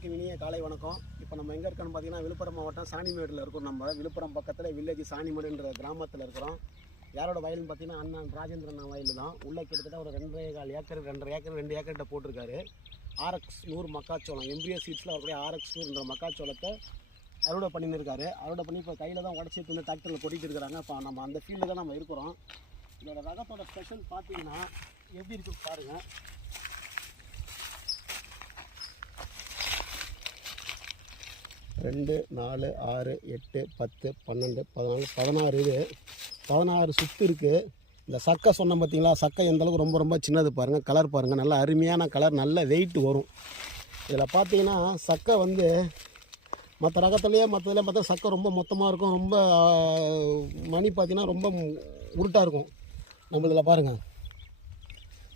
அனைவருக்கும் இனிய காலை வணக்கம். இப்போ நம்ம எங்கே இருக்கோம்னு பார்த்தீங்கன்னா விழுப்புரம் மாவட்டம் சாணிமேடில் இருக்கோம் நம்ம. விழுப்புரம் பக்கத்தில் வில்லேஜ் சாணிமேடுன்ற கிராமத்தில் இருக்கிறோம். யாரோட வயல்னு பார்த்தீங்கன்னா அண்ணன் ராஜேந்திரன் வயல் தான். உள்ளே கிட்டத்தட்ட ஒரு ரெண்டரை கால் ஏக்கர் ரெண்டரை ஏக்கர் ரெண்டு ஏக்கர்கிட்ட போட்டிருக்காரு. ஆர்எக்ஸ் நூறு மக்காச்சோளம் எம்பிஏ சீட்ஸில் வரக்கூடிய ஆர்எக்ஸ் நூறுன்ற மக்காச்சோளத்தை அறுவடை பண்ணியிருக்காரு அறுவடை பண்ணி இப்போ கையில் தான் உடச்சி எடுத்து டிராக்டரில் கொட்டிட்டு இருக்கிறாங்க. இப்போ நம்ம அந்த ஃபீல்டில் தான் நம்ம இருக்கிறோம். இதோட ரகத்தோட ஸ்பெஷல் பார்த்தீங்கன்னா எப்படி இருக்கு பாருங்கள் ரெண்டு நாலு ஆறு எட்டு பத்து பன்னெண்டு பதினாலு பதினாறு இது. பதினாறு சுத்து இருக்குது இந்த சக்கை சொன்னேன் பார்த்தீங்களா சக்கை எந்தளவுக்கு ரொம்ப ரொம்ப சின்னது பாருங்கள் கலர் பாருங்கள் நல்ல அருமையான கலர் நல்ல வெயிட் வரும். இதில் பார்த்தீங்கன்னா சக்கை வந்து மற்ற ரகத்துலேயே மற்றதுலேயே பார்த்தா சக்கை ரொம்ப மொத்தமாக இருக்கும். ரொம்ப மணி பார்த்திங்கன்னா ரொம்ப உருட்டாக இருக்கும். நம்ம இதில் பாருங்கள்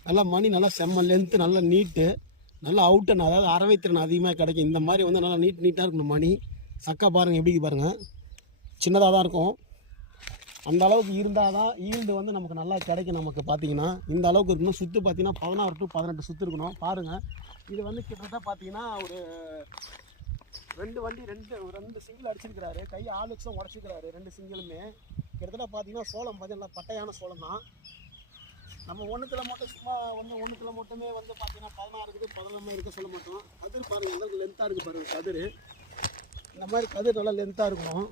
நல்லா மணி நல்லா செம்ம லென்த்து நல்லா நீட்டு நல்லா அவுட்டன் அதாவது அறவை திறன் அதிகமாக கிடைக்கும். இந்த மாதிரி வந்து நல்லா நீட் நீட்டாக இருக்கணும் மணி. சக்கை பாருங்கள் எப்படி பாருங்கள் சின்னதாக தான் இருக்கும். அந்த அளவுக்கு இருந்தால் தான் ஈல்டு வந்து நமக்கு நல்லா கிடைக்கும் நமக்கு பார்த்தீங்கன்னா இந்த அளவுக்கு இருக்கணும். சுற்று பார்த்தீங்கன்னா பதினாறு டு பதினெட்டு சுற்று இருக்கணும். பாருங்கள் இது வந்து கிட்டத்தட்ட பார்த்தீங்கன்னா ஒரு ரெண்டு வண்டி ரெண்டு ரெண்டு சிங்கிள் அடிச்சிருக்கிறாரு. கை ஆளுக்ஸும் உடச்சிருக்கிறாரு ரெண்டு சிங்கிளுமே கிட்டத்தட்ட பார்த்தீங்கன்னா சோளம் பார்த்தீங்கன்னா பட்டையான சோளம் தான். நம்ம ஒன்றுத்தில் மட்டும் சும்மா வந்து ஒன்றுத்தில் மட்டுமே வந்து பார்த்தீங்கன்னா பதினாறு இருக்குது பதினொன்று இருக்க சொல்ல மாட்டோம். கதிர் பாருங்கள் எந்த லென்த்தாக இருக்குது பாருங்கள் கதிர். இந்த மாதிரி கதிர் நல்லா லென்த்தாக இருக்கணும்.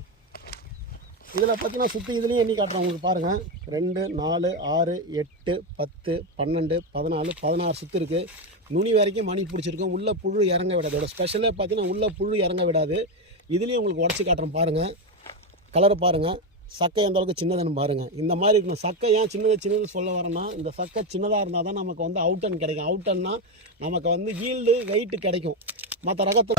இதில் பார்த்தீங்கன்னா சுற்றி இதுலேயும் எண்ணி காட்டுறோம் உங்களுக்கு பாருங்கள் ரெண்டு நாலு ஆறு எட்டு பத்து பன்னெண்டு பதினாலு பதினாறு சுற்று இருக்குது நுனி வரைக்கும் மணி பிடிச்சிருக்கும். உள்ளே புழு இறங்க விடாது. இதோட ஸ்பெஷலே பார்த்தீங்கன்னா உள்ளே புழு இறங்க விடாது. இதுலேயும் உங்களுக்கு உடச்சி காட்டுறோம் பாருங்கள் கலரை பாருங்கள் சக்கை எந்த அளவுக்கு சின்னதுன்னு பாருங்கள் இந்த மாதிரி இருக்கணும். சக்கை ஏன் சின்னது சின்னது சொல்ல வரேன்னா இந்த சக்கை சின்னதாக இருந்தால் தான் நமக்கு வந்து அவுட்டன் கிடைக்கும். அவுட்டன்னா நமக்கு வந்து ஈல்டு வெயிட்டு கிடைக்கும். மற்ற ரகத்தை